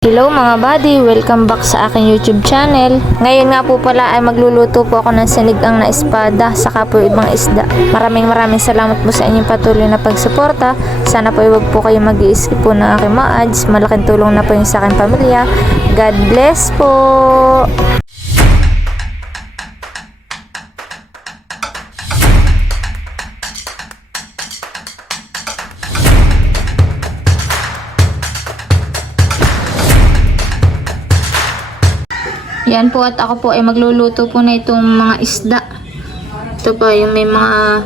Hello mga buddy, welcome back sa aking YouTube channel. Ngayon nga po pala ay magluluto po ako ng sinigang na espada saka po ibang isda. Maraming salamat po sa inyong patuloy na pagsuporta. Sana po huwag po kayo mag-i-skip po ng aking mga ads. Malaking tulong na po yung sa aking pamilya. God bless po! Yan po at ako po ay magluluto po na itong mga isda. Ito po yung may mga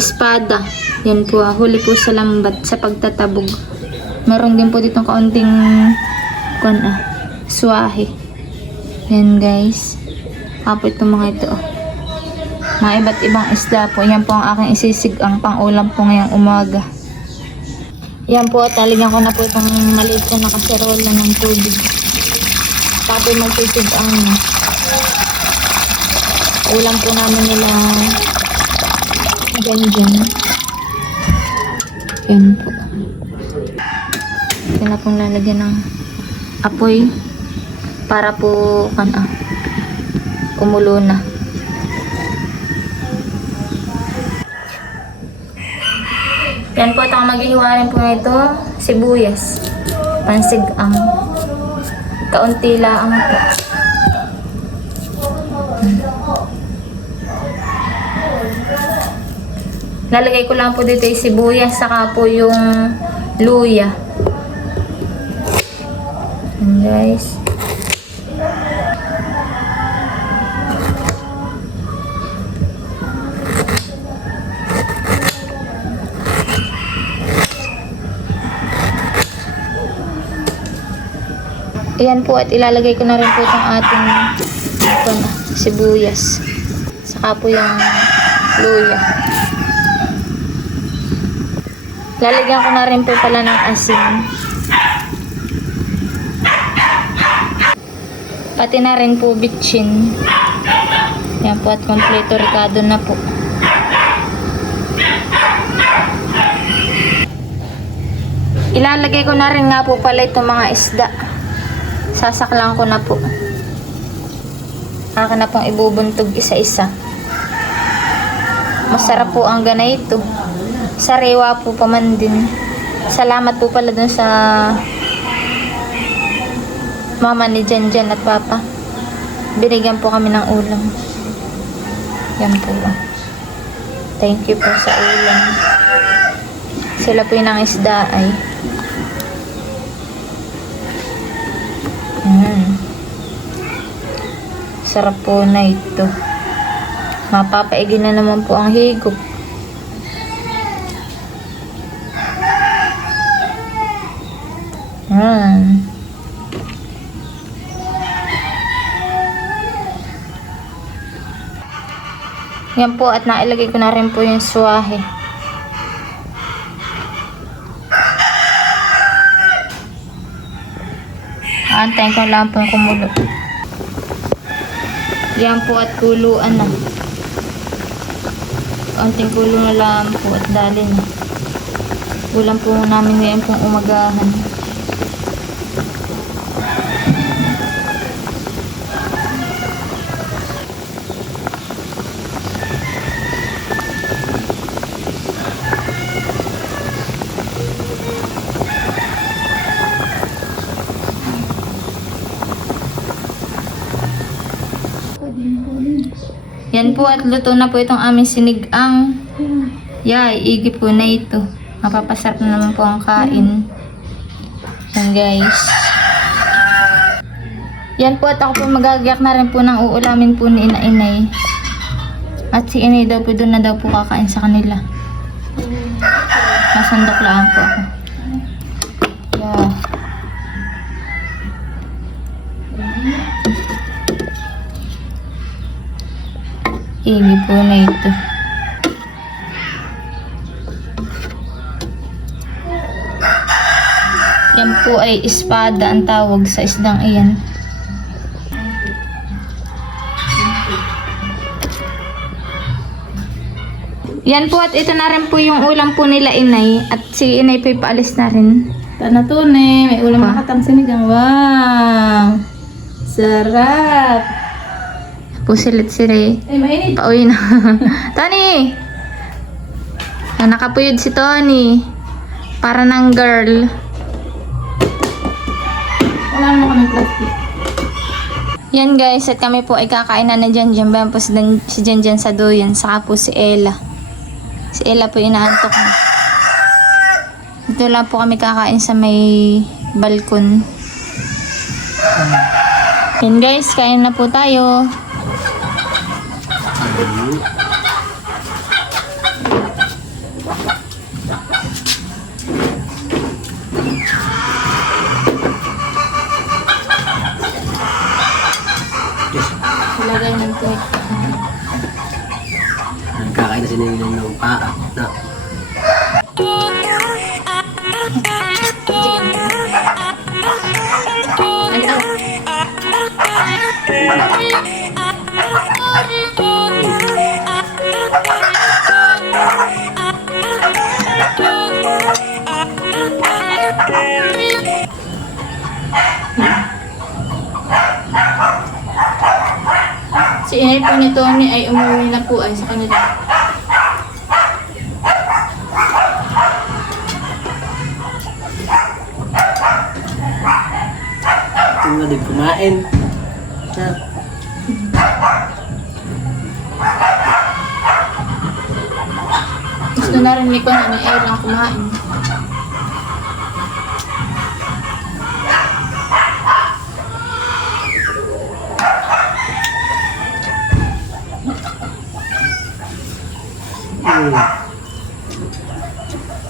espada. Yan po, huli po sa lambat sa pagtatabog. Meron din po ditong kaunting suwahe. Yan guys. Apo itong mga ito. Mga iba't ibang isda po. Yan po ang aking isisig ang pang-ulam po ngayong umaga. Yan po at taligyan ko na po itong maliit na nakaserola ng tubig. Tapos magtitig ang ulam po namin nila ganyan. Yan po. Yan na pong lalagyan ng apoy para po kumulo na. Yan po at ang maghihiwarin po nito sibuyas, pansigang. Kaunti lang po. Lalagay ko lang po dito yung sibuyas saka po yung luya. And guys. Ayan po at ilalagay ko na rin po itong ating sibuyas. Saka po yung luya. Lalagyan ko na rin po pala ng asin. Pati na rin po bitchin. Ayan po at kompleto ricado na po. Ilalagay ko na rin nga po pala itong mga isda. Sasaklang ko na po. Akin na pong ibubuntog isa-isa. Masarap po ang ganito. Sariwa po pa man din. Salamat po pala dun sa mama ni Janjan at papa. Binigyan po kami ng ulam. Yan po. Thank you po sa ulam. Sila po yung ng isda ay. Sarap po na ito. Mapapaigin na naman po ang higop. Yan po at nailagay ko na rin po yung suwahe. Antayin ko lang pong kumulo. Yan po at kuluan na. Konting kulo na lang po at dali na. Ulam po namin ngayon pong umagahan. Yan po at luto na po itong aming sinigang. Yay, igi po na ito. Mapapasarap na naman po ang kain. Yan guys. Yan po at ako po magagayak na rin po ng uulamin po ni Inay. At si Inay daw po doon na daw po kakain sa kanila. Nasandok lang po ako. Yeah. Igi po na ito. Yan po ay espada ang tawag sa isdang iyan. Yan po at ito na rin po yung ulam po nila Inay. At si Inay po paalis na rin. Tanatune, may ulam na katang sinigang. Wow! Sarap! Pusilit si Ray. Ay, mainit. Pauwi na. Tony! Nakapuyod si Tony. Para ng girl. Wala naman kami plastic. Yan guys, at kami po ay kakain na na Janjan. Bayan po si Janjan sa duyan. Saka po si Ella. Si Ella po inaantok na. Dito lang po kami kakain sa may balkon. Yan guys, kain na po tayo. Ilagay ng cake. Nagkakain na sila ng paa. Na. Si inay po ni Tony ay umuwi na po ay sa kanila. Ito nga din kumain. Na. Gusto na rin ni Kon na lang kumain.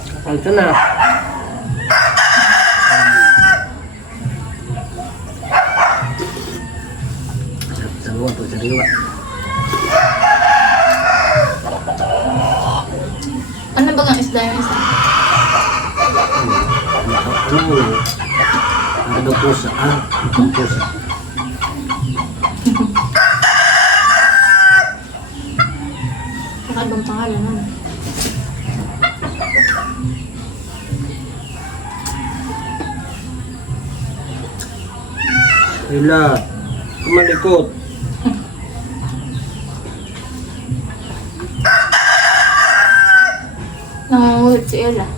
Kapal ka na. Sariwa po, sariwa. Ano ba ang isda yung isa? Ano daw pusa? Itong pusa. Kakaibang pangalan naman. Ella, kumalikot. Nangungulit si Ella.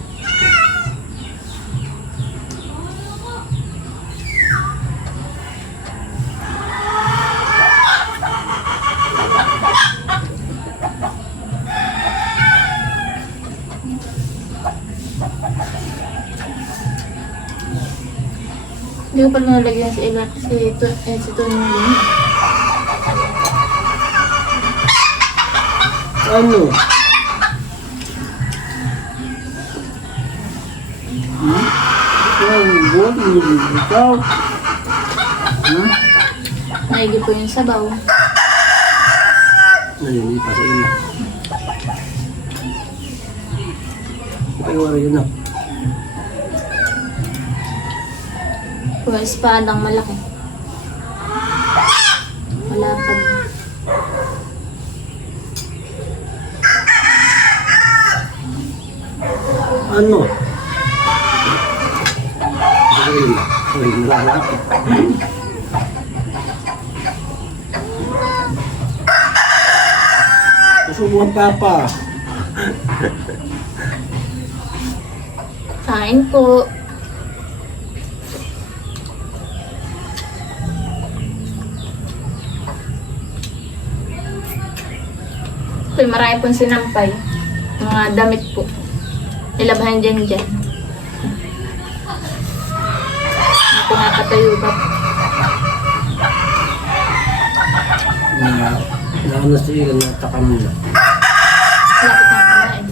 Hindi ko pa nalagyan si Ella kasi si Tony na yun. Ano? Buwan mo ikaw. Naigi po yung sabaw. Ayun, pa sa ila. Okay, wala yun na. Kung espadang malaki. Malapad. Ano? Ayun, nalalap. Subuhan papa. Kain po. Ito, marami pong sinampay. Mga damit po. Nilabahan dyan. Pinapatayo ba? Naano sila natakam na. Lapit na kumain.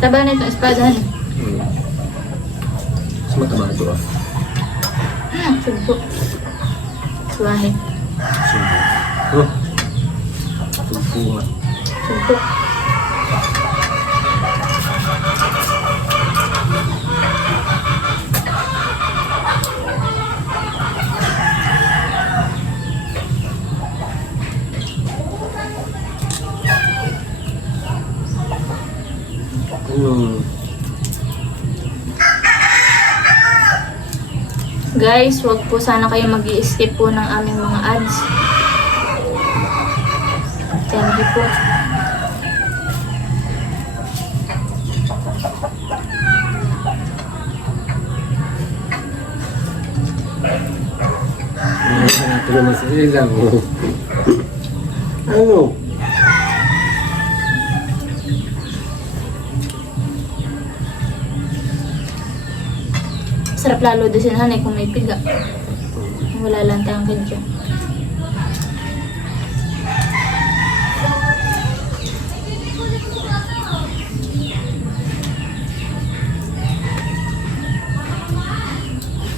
Taba na itong espadahan. Mas mataba ito ah. Sugpo. Suwahe. Subo. Oh. Subo nga. Sugpo. Guys, wag po sana kayo mag-i-skip po ng aming mga ads. Thank you po. Ito naman sa ilang. Ano? Sarap lalo din sinanay kung may piga. Wala lang tayong kidyo.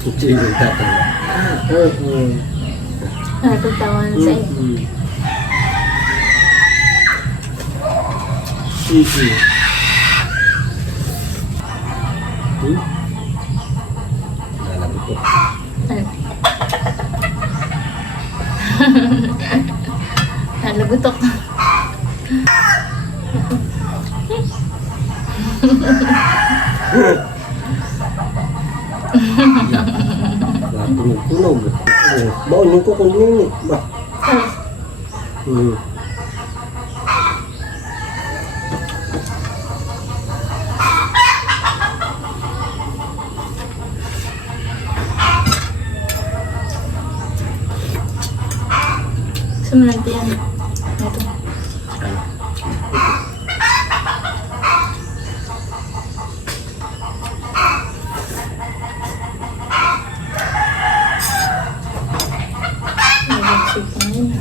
Ito yung tatawa. Natagtawan sa inyo. Easy. Nalagot ko. Ano? Nalagutok. Tunog-tunog. Baon yung kukong nini. Ba? Sumunod yan. Ito. Nag-exit na yun.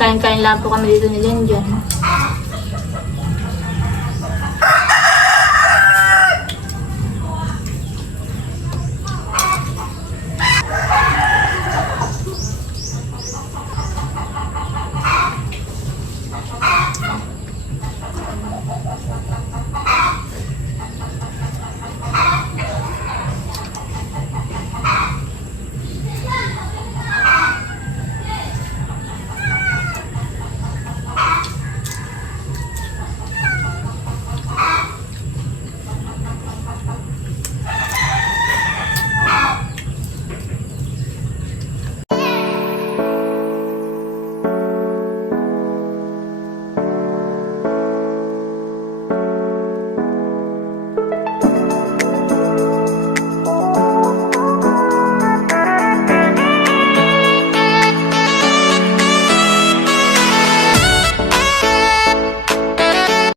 Kain-kain lang po kami dito ni Lindian.